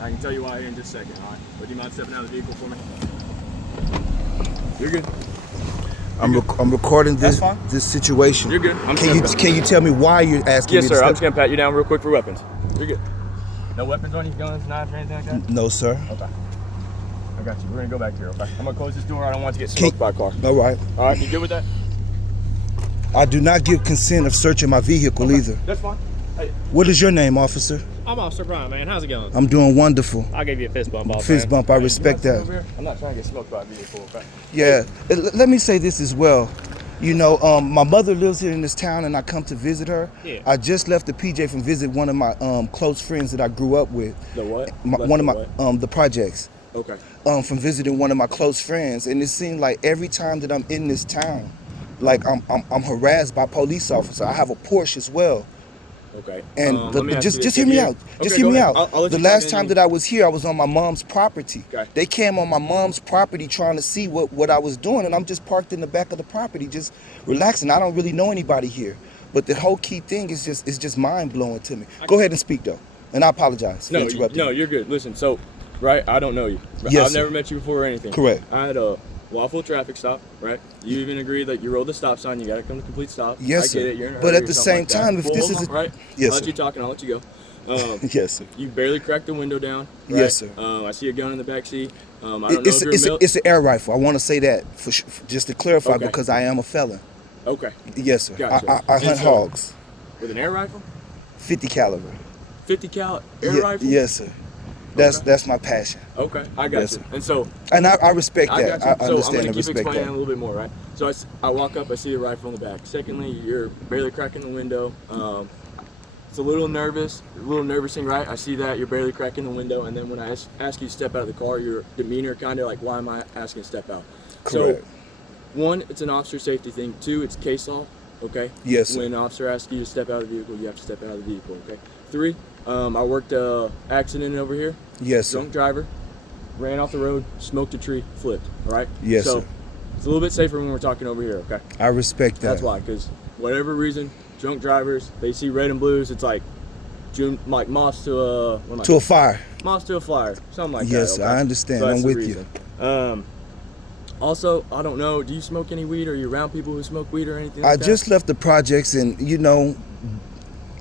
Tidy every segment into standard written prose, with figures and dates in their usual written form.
I can tell you why here in just a second, all right? Would you mind stepping out of the vehicle for me? You're good. I'm recording this That's fine. this situation. You're good. Can you tell me why you're asking Yes, me sir. to I'm step? just gonna pat you down real quick for weapons. You're good. No weapons on you, guns, knives, or anything like that? No, sir. Okay. I got you. We're gonna go back here, okay? I'm gonna close this door. I don't want it to get smoked by a car. All right. All right, you good with that? I do not give consent of searching my vehicle either. That's fine. Hey, What is your name, officer? I'm Officer Brian, man. How's it going? I'm doing wonderful. I'll give you a fist bump, Fist bump. I you respect want to sit over that. here? I'm not trying to get smoked by a vehicle, okay? Yeah. Let me say this as well. You know, my mother lives here in this town, and I come to visit her. Yeah. I just left the PJ from visit one of my close friends that I grew up with. The what? One of my the projects. Okay. From visiting one of my close friends, and it seemed like every time that I'm in this town, like I'm harassed by police officers. I have a Porsche as well. Okay. And let me ask you just this. hear me out. Just hear go me ahead. out. I'll let The you last chime time in. that I was here, I was on my mom's property. Okay. They came on my mom's property trying to see what I was doing, and I'm just parked in the back of the property, just relaxing. I don't really know anybody here, but the whole key thing is just mind blowing to me. Go ahead and speak though, and I apologize for interrupting. No, you're good. Listen, so, right, I don't know you. Yes, I've sir. never met you before or anything. Correct. I had a lawful traffic stop, right? You even agreed that you rolled the stop sign, you gotta come to complete stop. Yes, I sir. get it, you're in a But hurry at or the something same like that. time, if Well, this hold is on, right? Yes, I'll let sir. you talk and I'll let you go. Yes, sir. You barely cracked the window down. Right? Yes, sir. I see a gun in the back seat. I don't know if you're It's an air rifle. I want to say that just to clarify, Okay. because I am a felon. Okay. Yes, sir. Gotcha. I And hunt so- hogs. With an air rifle? 50 caliber. 50 cal air rifle? Yes, sir. That's my passion. Okay, I got Yes, you. sir. And so, And I respect I that. got you. I So I'm understand gonna and keep respect explaining that. a little bit more, right? So I walk up, I see a rifle in the back. Secondly, you're barely cracking the window. It's a little nervousing, right? I see that you're barely cracking the window, and then when I ask you to step out of the car, your demeanor kind of like, why am I asking to step out? Correct. So, one, it's an officer safety thing. Two, it's case law. Okay. Yes, sir. When an officer asks you to step out of the vehicle, you have to step out of the vehicle. Okay. Three, I worked accident over here. Yes, sir. Drunk driver, ran off the road, smoked a tree, flipped. All right. Yes, so, sir. it's a little bit safer when we're talking over here. Okay. I respect that. That's why, because whatever reason, drunk drivers, they see red and blues. It's like moths to a fire. moths to a fire, something like Yes, that. sir, I understand. that's I'm the with reason. Also, I don't know. Do you smoke any weed? Or are you around people who smoke weed or anything? I Like that? just left the projects, and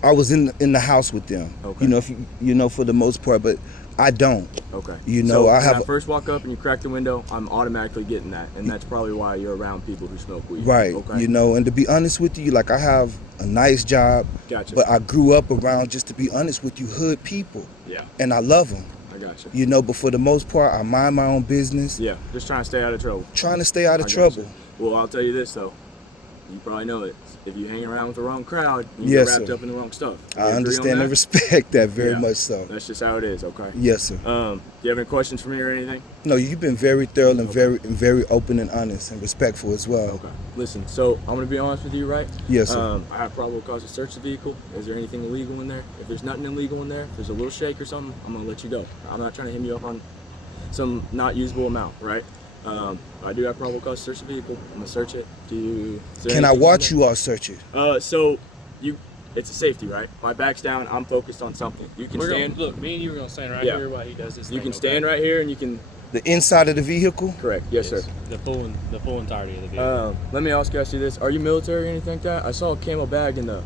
I was in the house with them. Okay. If for the most part, but I don't. Okay. So I I have when I first walk up and you crack the window, I'm automatically getting that, and that's probably why you're around people who smoke weed. Right. Okay. And to be honest with you, like I have a nice job, Gotcha. but I grew up around, just to be honest with you, hood people, Yeah. and I love them. I gotcha. But for the most part, I mind my own business, Yeah. Just trying to stay out of trouble. trying to stay out of I trouble. gotcha. Well, I'll tell you this though. You probably know it. If you hang around with the wrong crowd, you Yes, get wrapped sir. up in the wrong stuff. You I agree on understand that? and respect that very Yeah. much so. That's just how it is. Okay. Yes, sir. Do you have any questions for me or anything? No, you've been very thorough and very open and honest and respectful as well. Okay. Listen, so I'm gonna be honest with you, right? Yes, sir. I have probable cause to search the vehicle. Is there anything illegal in there? If there's nothing illegal in there, if there's a little shake or something, I'm gonna let you go. I'm not trying to hit you up on some not usable amount, right? I do have probable cause to search the vehicle. I'm gonna search it. Can I watch you all search it? It's a safety, right? My back's down. I'm focused on something. You can stand. Look, me and you are gonna stand right Yeah. here while he does this. You can stand right here, and you can. The inside of the vehicle? Correct. Yes, sir. The full entirety of the vehicle. Let me ask you this: are you military or anything like that? I saw a camo bag in the,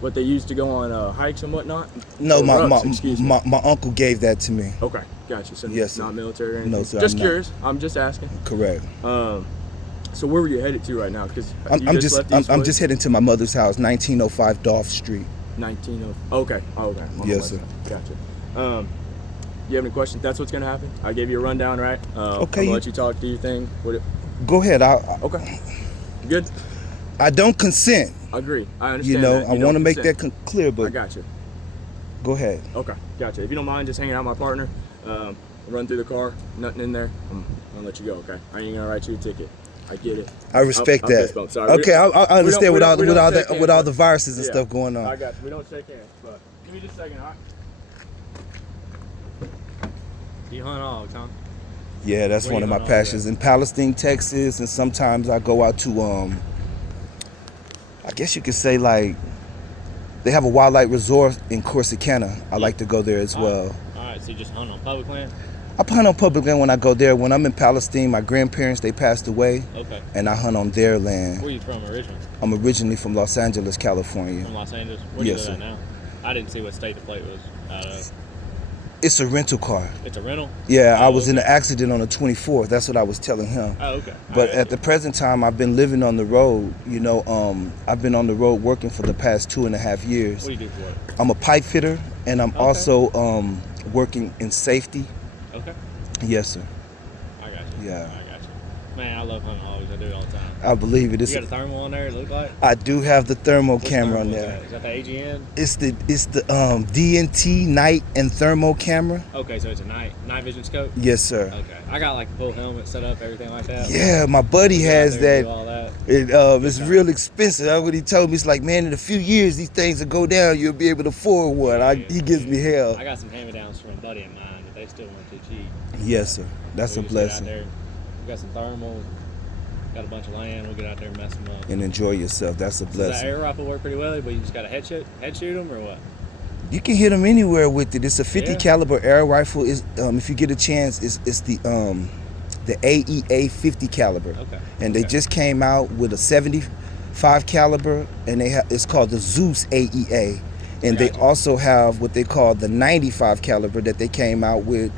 what they used to go on hikes and whatnot. No, Or rucks, excuse me. my uncle gave that to me. Okay, gotcha. So Yes, sir. not military or anything. No, sir, Just I'm not. curious. I'm just asking. Correct. So where were you headed to right now? Because I'm just heading to my mother's house, 1905 Dolph Street. 19. Okay. Oh, okay. On the Yes, west sir. side. Gotcha. You have any questions? That's what's gonna happen. I gave you a rundown, right? Okay, I'm gonna you- let you talk, do your thing. Go ahead. Okay. Good. I don't consent. I agree. I understand. That. I want to make that clear, I but got you. go ahead. Okay, gotcha. If you don't mind just hanging out with my partner, run through the car, nothing in there, I'm gonna let you go, okay? I ain't gonna write you a ticket. I get it. I respect I'll that. fist bump. Sorry. Okay, I understand we don't shake with all hands, the viruses and yeah. stuff going on. I got you. We don't shake hands, but give me just a second, all right? Do you hunt hogs, huh? Yeah, that's Where one you of my hunt all passions. In Palestine, Texas, and sometimes I go out to I guess you could say, like, they have a wildlife resort in Corsicana. I like to go there as well. All Right, so you just hunt on public land? I hunt on public land when I go there. When I'm in Palestine, my grandparents, they passed away, Okay. and I hunt on their land. Where are you from originally? I'm originally from Los Angeles, California. From Los Angeles? Where do you Yes, live at sir. now? I didn't see what state the plate was out of. It's a rental car. It's a rental? Yeah, I Oh, was in okay. an accident on the 24th. That's what I was telling him. Oh, okay. But Alright, at the present time, I've been living on the road. You know, I've been on the road working for the past 2.5 years. what do you do for work? I'm a pipe fitter, and I'm Okay. also working in safety. Okay. Yes, sir. I got you. Yeah. I got you. Man, I love hunting hogs. I do it all the time. I believe it. You It's, got a thermal on there, it look like? I do have the thermo What's camera on thermal there. Is that the AGN? It's the DNT night and thermo camera. Okay, so it's a night vision scope? Yes, sir. Okay. I got like a full helmet set up, everything like that. Yeah, my buddy You go out has there and do that. all that. It's real expensive. That's what he told me. It's like, man, in a few years, these things will go down. You'll be able to afford one. He gives me hell. I got some hand-me-downs from a buddy of mine, but they still weren't too cheap. Yes, sir. That's We a just get out blessing. there, we got some thermal, got a bunch of land. We'll get out there and mess them up. And enjoy yourself. That's a Does that blessing. air rifle work pretty well, but you just got to head shoot them or what? You can hit them anywhere with it. It's a 50 Yeah. caliber air rifle. Is if you get a chance, it's the AEA 50 caliber. Okay. And they Okay. just came out with a 75 caliber, and it's called the Zeus AEA. And they Gotcha. also have what they call the 95 caliber that they came out with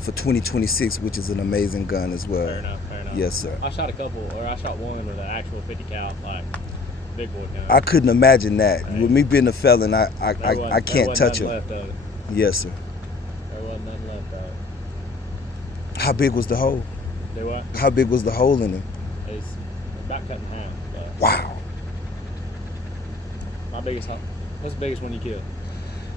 for 2026, which is an amazing gun as well. Fair enough. Yes, sir. I shot one with an actual 50 cal, like big boy gun. I couldn't imagine that. Hey. With me being a felon, I There wasn't- can't there touch wasn't them. nothing left of it. Yes, sir. There wasn't nothing left of it. How big was the hole? Do what? How big was the hole in it? It's about cut in half. But Wow. what's the biggest one you killed?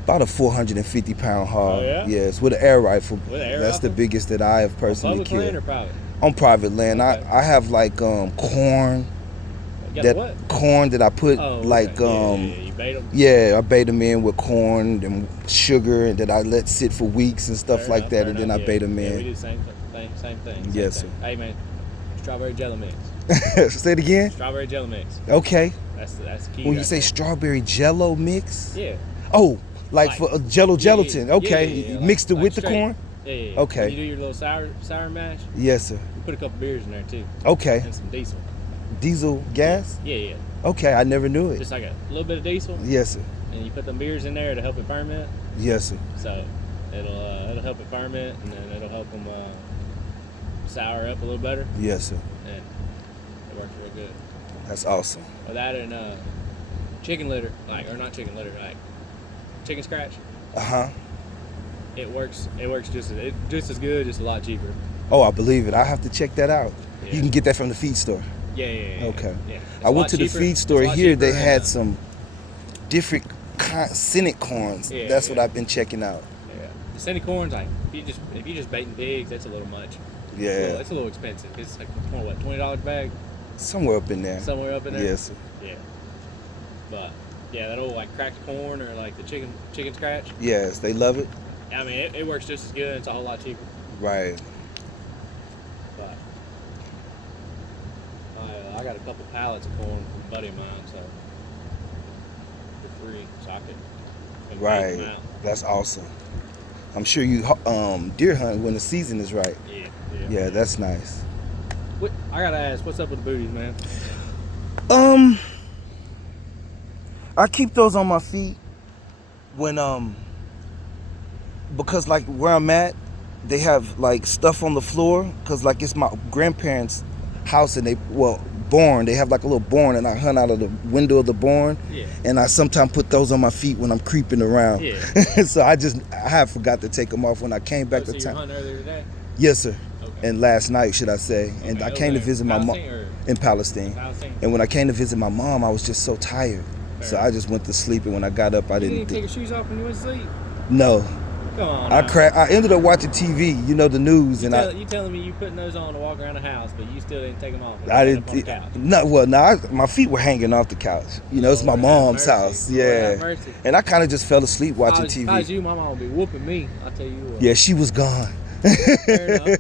About a 450-pound hog. Oh, yeah? Yes, with an air rifle. With an air That's the rifle? biggest that I have personally Public land or killed. private? On private land. Okay. I have like corn You got that what? corn that I put Oh, okay. like yeah, you bait them. yeah, I bait them in with corn and sugar, and that I let sit for weeks and stuff Fair like enough, that, fair and then I enough, bait them yeah. Yeah, we in. do the same thing. Same Yes, thing. Hey man, strawberry jello mix. Say it again. Strawberry jello mix. Okay. That's the key. When you right say there. strawberry jello mix, yeah. oh, like Like- for Jello gelatin. Okay, yeah, you like- mixed it like with the straight. corn. Yeah. Okay. When you do your little sour mash, Yes, sir. you put a couple beers in there too, Okay. and some diesel. Diesel gas. Yeah. Okay, I never knew it. Just like a little bit of diesel, Yes, sir. and you put them beers in there to help it ferment. Yes, sir. So it'll help it ferment, and then it'll help them sour up a little better, Yes, sir. and it works real good. That's awesome. Or that and chicken litter, like chicken scratch. Uh-huh. It works just as good, just a lot cheaper. Oh, I believe it. I have to check that out. Yeah. You can get that from the feed store. Yeah. Okay. Yeah. It's I a went lot to the cheaper. feed It's a store lot here. cheaper They and, had some different Senate corns. Yeah, That's what yeah. I've been checking out. Yeah. The Senate corn's like if you just baiting pigs, that's a little much. Yeah, It's a little expensive. It's like $20 a bag, somewhere up in there. somewhere up in there. Yes, sir. Yeah. But yeah, that old like cracked corn or like the chicken scratch. Yes, they love it. I mean, it works just as good. It's a whole lot cheaper. Right. But I got a couple pallets of corn from a buddy of mine, so for free, so I can bait them Right. out. That's awesome. I'm sure you deer hunt when the season is right. Yeah. Yeah, that's nice. I gotta ask, what's up with the booties, man? I keep those on my feet when because like where I'm at, they have like stuff on the floor because like it's my grandparents' house and barn. They have like a little barn and I hunt out of the window of the barn. Yeah. And I sometimes put those on my feet when I'm creeping around. Yeah. So I have forgot to take them off when I came back So to you town. hunting earlier today? Yes, sir. Okay. And last night, should I say? And Okay, I came to over visit my mom Palestine or in Palestine. Palestine? And when I came to visit my mom, I was just so tired. So Fair. I just went to sleep. And when I got up, I You didn't. didn't take your shoes off when you went to sleep? No, Come on. I ended up watching TV. You know the news, You and you telling me you putting those on to walk around the house, but you still didn't take them off? I Up on the didn't. couch. No, well, no, my feet were hanging off the couch. You know, it's my Lord have mom's mercy. house. Lord have Yeah, mercy. and I kind of just fell asleep If watching If I was TV. you, my mom would be whooping me. I'll tell you what. Yeah, she was gone. Fair enough. I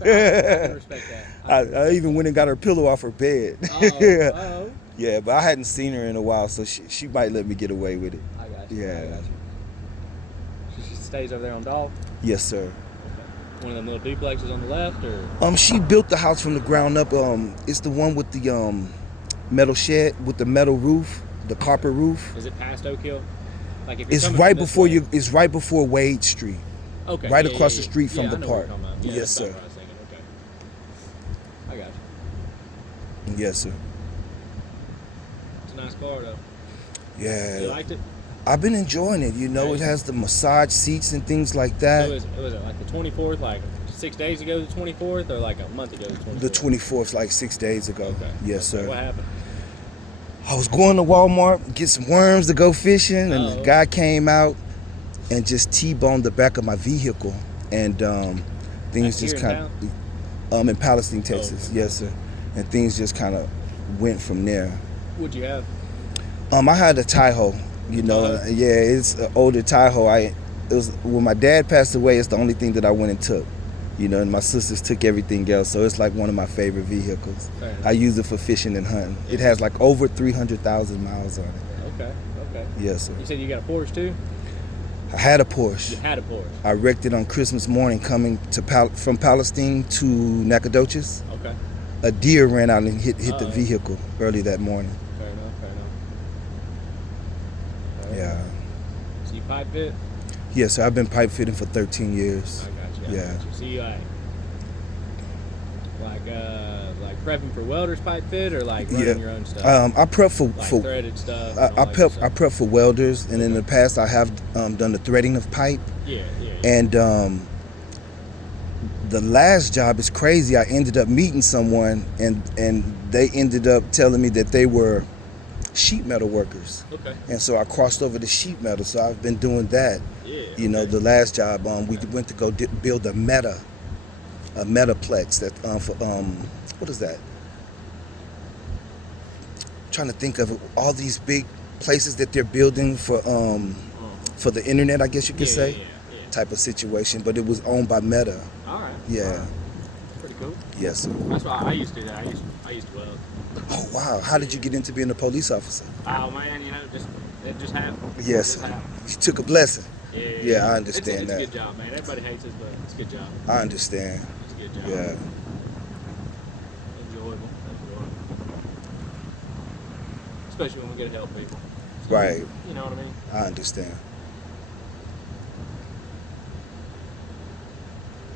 can respect that. I even went and got her pillow off her bed. Oh, Yeah, but I hadn't seen her in a while, so she might let me get away with it. I got you. Yeah. I got you. She stays over there on Dolph. Yes, sir. one of them little duplexes on the left, or? She built the house from the ground up. It's the one with the metal shed with the metal roof, the carpet roof. Is it past Oak Hill? Like if you're It's coming right from this before way- you. It's right before Wade Street. Okay. right yeah, across yeah, the street from yeah, the I know what park. you're talking about. Yeah, Yes, that's sir. what I was thinking. Okay. I got you. Yes, sir. It's a nice car though. Yeah. You liked it? I've been enjoying it. You know, it has the massage seats and things like that. So was it like the 24th, like 6 days ago, the 24th, or like a month ago, the 24th? The 24th, like 6 days ago. Okay. Yes, Okay, sir. What happened? I was going to Walmart, get some worms to go fishing, and Oh. the guy came out and just T-boned the back of my vehicle, and things Here just in kind of in Palestine, Texas. okay. Yes, sir. And things just kind of went from there. What'd you have? I had a Tahoe. You know, Uh-huh. yeah, it's an older Tahoe. It was when my dad passed away. It's the only thing that I went and took. You know, and my sisters took everything else. So it's like one of my favorite vehicles. Fair enough. I use it for fishing and hunting. It has like over 300,000 miles on it. Okay. Okay. Yes, sir. You said you got a Porsche too? I had a You Porsche. had a Porsche. I wrecked it on Christmas morning coming to from Palestine to Nacogdoches. Okay. A deer ran out and hit the Uh-oh. vehicle early that morning. Fair enough. Fair enough. Yeah. So you pipe fit? Yes, sir. I've been pipe fitting for 13 years. I got you. Yeah. I got you. So you like prepping for welders pipe fit, or like running Yeah. your own stuff? I prep for like for threaded stuff. I, and all I that prep stuff? I prep for welders, and in the past I have done the threading of pipe. Yeah. And the last job is crazy. I ended up meeting someone, and they ended up telling me that they were sheet metal workers, Okay. and so I crossed over to sheet metal. So I've been doing that. Yeah. You know, the last job we went to go build a metaplex that for what is that? Trying to think of all these big places that they're building for the internet, I guess you could say, Yeah. type of situation. But it was owned by Meta. All right. Yeah. Pretty cool. Yes, sir. That's why I used to do that. I used to weld. Oh wow! How did you get into being a police officer? Oh man, it just happened. Yes, It just happened. you took a blessing. Yeah, I understand it's that. a good job, man. Everybody hates it, but it's a good job. I understand. It's a good job. Yeah. Enjoyable. Especially when we get to help people. Right. You know what I mean? I understand.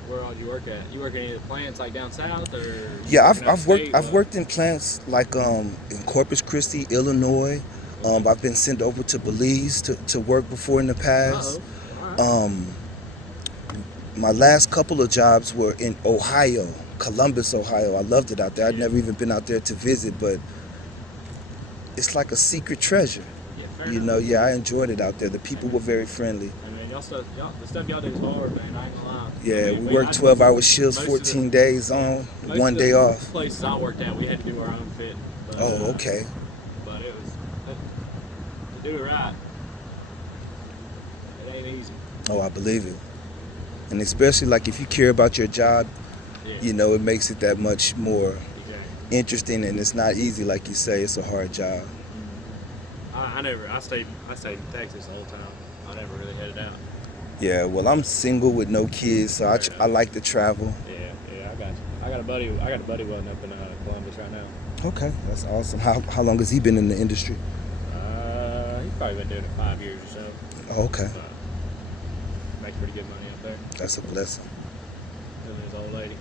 Where all you work at? You work at any of the plants like down south, or? Yeah, working I've worked in plants like in Corpus Christi, Illinois. I've been sent over to Belize to work before in the past. All right. My last couple of jobs were in Ohio, Columbus, Ohio. I loved it out there. I'd never even been out there to visit, but it's like a secret treasure. Yeah, fair You enough. know, yeah, I enjoyed it out there. The people were very friendly. I mean, the stuff y'all do is hard, man. I ain't gonna lie. Yeah, I mean, we worked 12-hour shifts, most of 14 days on, most one of day the off. Places I worked at, we had to do our own fit. But, Oh, okay. But it was to do it right. It ain't easy. Oh, I believe it. And especially like if you care about your job, Yeah. you know, it makes it that much more Exactly. interesting, and it's not easy, like you say. It's a hard job. I stayed in Texas the whole time. I never really headed out. Yeah, well, I'm single with no kids, so I like to travel. Yeah, I got you. I got a buddy welding up in Columbus right now. Okay, that's awesome. How long has he been in the industry? He's probably been doing it 5 years or so. Oh, okay, Makes pretty good money up there. that's a blessing. Him and his old lady.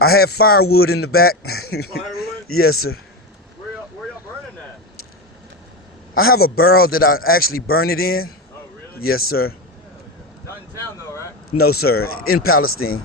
I have firewood in the back. Firewood? Yes, sir. Where y'all burning that? I have a barrel that I actually burn it in. Oh, really? Yes, sir. Not in town though, right? No, sir. In Palestine.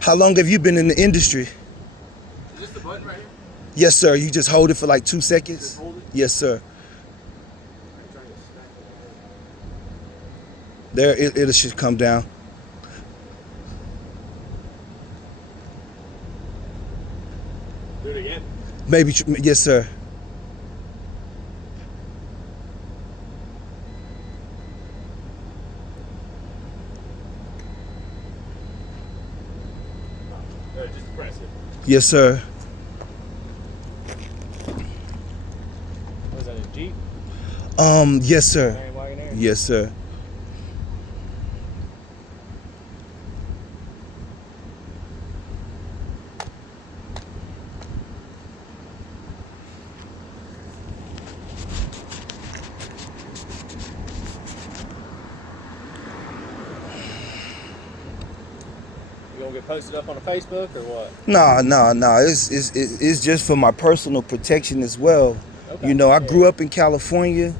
How long have you been in the industry? Is this the button right here? Yes, sir. You just hold it for like 2 seconds. Just hold it. Yes, sir. I'm trying to smack it. There, it should come down. Do it again. Maybe, yes, sir. Just press it. Yes, sir. Was that a Jeep? Yes, sir. Mary Wagoneer? Yes, sir. You gonna get posted up on a Facebook or what? Nah. It's just for my personal protection as well. Okay. You know, I Yeah. grew up in California,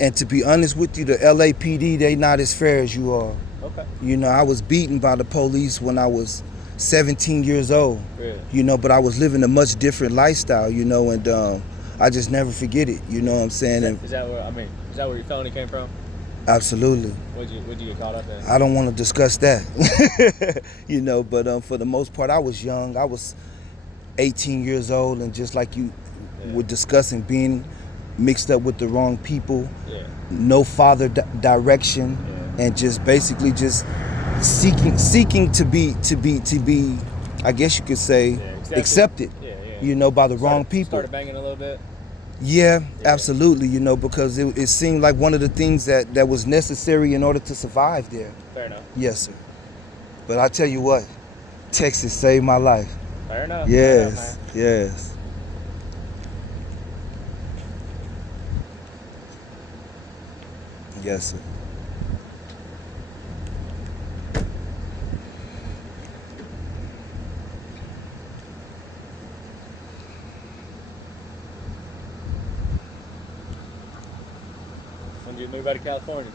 and to be honest with you, the LAPD, they not as fair as you are. Okay. You know, I was beaten by the police when I was 17 years old. Really? You know, but I was living a much different lifestyle, you know, and I just never forget it, you know what I'm saying? And Is that where your felony came from? absolutely. What'd you get caught up in? I don't want to discuss that. You know, but for the most part, I was young. I was 18 years old, and just like you were discussing, being mixed up with the wrong people, Yeah. no father direction, Yeah. and just basically just seeking to be, I guess you could say, Yeah, accepted. Yeah. You know, by the wrong people. Started banging a little bit. Yeah, absolutely. You know, because it seemed like one of the things that was necessary in order to survive there. Fair enough. Yes, sir. But I tell you what, Texas saved my life. Fair enough. Yes, yes. Yes, sir. When did you move out of California?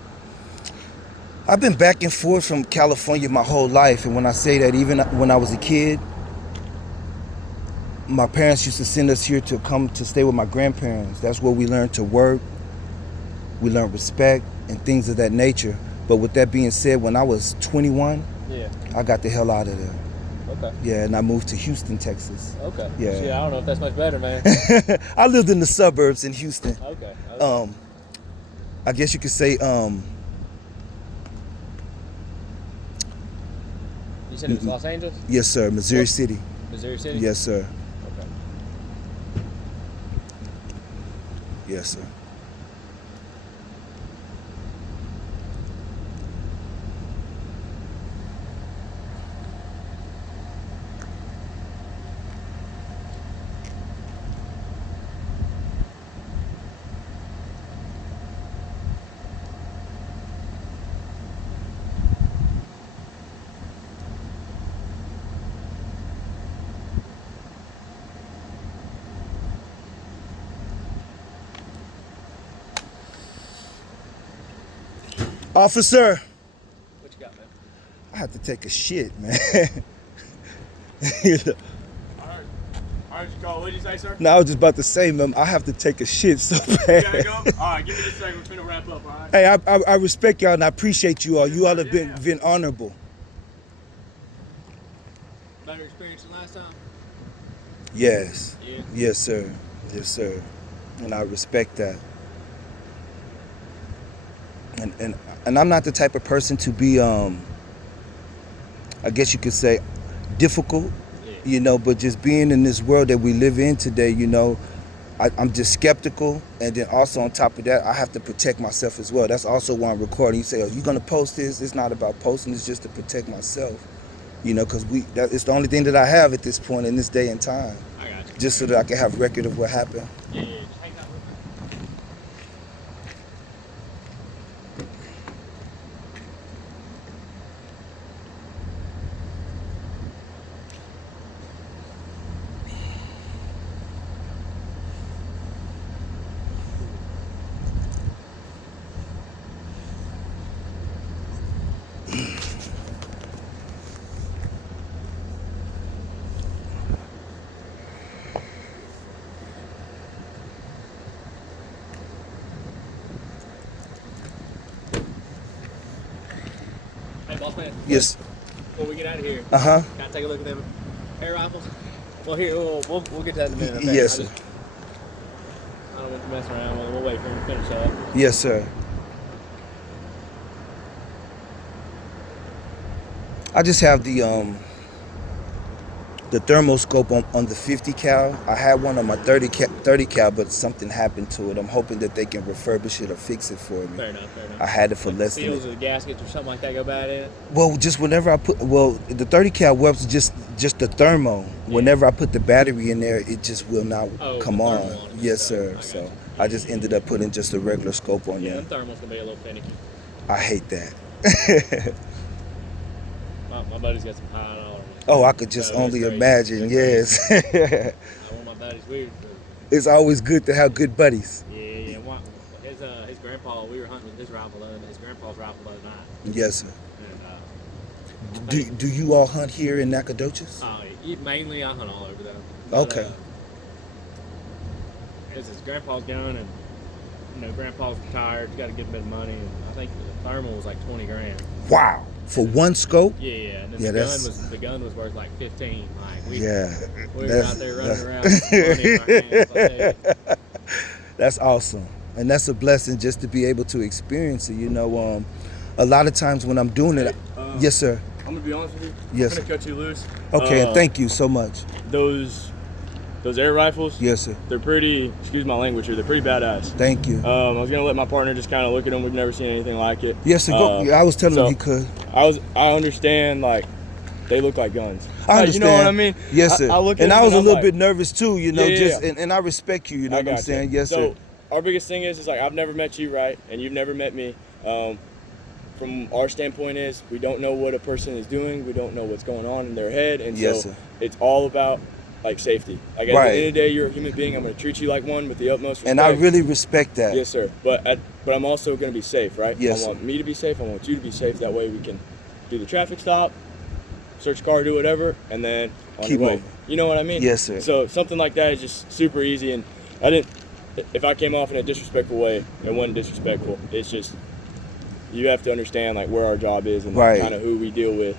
I've been back and forth from California my whole life, and when I say that, even when I was a kid, my parents used to send us here to come to stay with my grandparents. That's where we learned to work, we learned respect, and things of that nature. But with that being said, when I was 21, Yeah. I got the hell out of there. Okay. Yeah, and I moved to Houston, Texas. Okay. Yeah. Shit, I don't know if that's much better, man. I lived in the suburbs in Houston. Okay. I guess you could say, You said it was Los Angeles? yes, sir, Missouri City. Missouri City? Yes, sir. Okay. Yes, sir. Officer, What you got, man? I have to take a shit, man. You know, Alright, you call. What did you say, sir? no, I was just about to say, man, I have to take a shit so You gotta bad. go? Alright, give me just a second. We're finna wrap up, alright? Hey, I respect y'all and I appreciate you all. You all have been honorable. Better experience than last time? Yes. Yeah. Yes, sir. Yes, sir. And I respect that. And I'm not the type of person to be, I guess you could say, difficult, Yeah. you know, but just being in this world that we live in today, you know, I'm just skeptical. And then also on top of that, I have to protect myself as well. That's also why I'm recording. You say, oh, you going to post this? It's not about posting. It's just to protect myself, you know, because it's the only thing that I have at this point in this day and time, I got you. just so that I can have record of what happened. Yeah. Just hang out with me. Boss man. Yes. Before we get out of here, Uh-huh. can I take a look at them air rifles? Well, here, we'll get to that in a minute. Okay? Yes, sir. I don't want to mess around. We'll wait for him to finish up. Yes, sir. I just have the thermal scope on the 50 cal. I had one on my 30 cal, but something happened to it. I'm hoping that they can refurbish it or fix it for me. Fair enough, fair enough. I had it for less than Seals or the gaskets or something like that go bad in it? well, just whenever I put the 30 cal webs just the thermo. Whenever I put the battery in there, it just will not Oh, come the on. thermal on it. Yes, So, sir. I got So you. I just ended up putting just a regular scope on Yeah, there. them thermals can be a little finicky. I hate that. My buddy's got some high tolerance. Oh, I could just So it's only crazy. imagine. It's Yes. crazy. One of my buddies, It's always good to have good buddies. yeah. His grandpa, we were hunting with his rifle, and his grandpa's rifle the other night. Yes, sir. And, Do you all hunt here in Nacogdoches? mainly I hunt all over though. Okay. It's his grandpa's gun, and grandpa's retired. He's got a good bit of money, and I think the thermal was like 20 grand. Wow. For one scope? Yeah. And then Yeah, the gun was worth like 15. Like we Yeah. were out there running around with money in our hands. Like that. That's awesome. And that's a blessing just to be able to experience it. A lot of times when I'm doing it, yes, sir. I'm gonna be honest with you. Yes, I'm gonna cut you loose. Okay, and thank you so much. Those air rifles. Yes, sir. They're pretty. Excuse my language here. They're pretty badass. Thank you. I was gonna let my partner just kind of look at them. We've never seen anything like it. Yes, sir. I was telling him he could. I understand, like, they look like guns. I understand. You know what I mean? Yes, sir. I look at and them I was a I'm little like, bit nervous too, Yeah. and I respect you, you know I what I'm got saying? you. Yes, so, sir. our biggest thing is like, I've never met you, right? And you've never met me. From our standpoint is, we don't know what a person is doing. We don't know what's going on in their head. And Yes, so sir. it's all about, like, safety. Like, at Right. the end of the day, you're a human being. I'm going to treat you like one with the utmost respect. And I really respect that. Yes, sir. But I'm also going to be safe, right? Yes, I want me to be safe. I want you to be safe. That way we can do the traffic stop, search car, do whatever, and then on Keep the way. moving. You know what I mean? Yes, sir. So something like that is just super easy. And if I came off in a disrespectful way, it wasn't disrespectful. It's just, you have to understand, like, where our job is and Right. kind of who we deal with.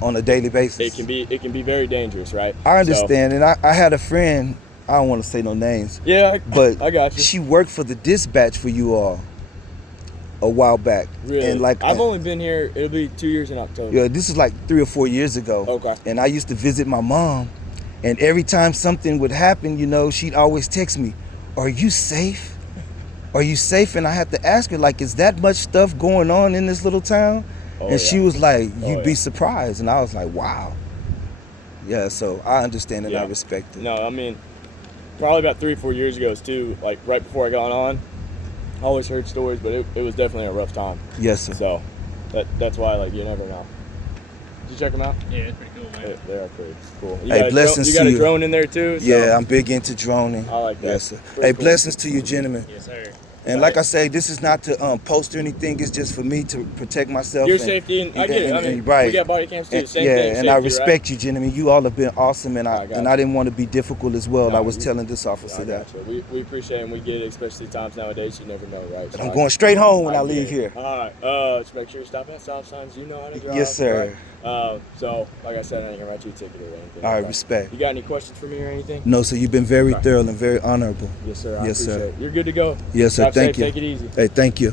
On a daily basis. It can be very dangerous, right? I understand. And I had a friend, I don't want to say no names, So, yeah, but I got you. she worked for the dispatch for you all a while back. Really? And like I've only been here, it'll be 2 years in October. yeah, this is like 3 or 4 years ago. Okay. And I used to visit my mom, and every time something would happen, she'd always text me, "Are you safe? Are you safe?" And I had to ask her, like, is that much stuff going on in this little town? Oh, And she was like, you'd be yeah. surprised. And I was like, wow. Yeah, so I understand and I Yeah. respect it. No, I mean, probably about 3 or 4 years ago too, like right before I got on, I always heard stories, but it was definitely a rough time. Yes, sir. So that's why, like, you never know. Did you check them out? Yeah, it's pretty cool, man. They are pretty cool. You Hey, got blessings you got to a you. drone in there too? So Yeah, I'm big into droning. I like that. Yes, sir. Pretty Hey, cool. blessings to you, gentlemen. Yes, sir. And like I say, this is not to post or anything. It's just for me to protect myself. Your and- safety, and I get it. I mean, right. we got body cams too. And, Same yeah, thing. and I safety, respect you, gentlemen. You all have been awesome, and I got I you. didn't want to be difficult as well. No, I was you- telling this Right? officer I that. got you. We appreciate it, and we get it, especially times nowadays. You never know, right? So I'm going straight home when I get leave it. here. All right. Just make sure you stop at stop signs. You know how to drive. Yes, sir. Right? So, like I said, I ain't gonna write you a ticket or anything. All right, Okay? respect. You got any questions for me or anything? No, sir, you've been very Right. thorough and very honorable. Yes, sir. I Yes, sir. appreciate it. You're good to go. Yes, sir. Drive Thank safe, you. Take it easy. Hey, thank you.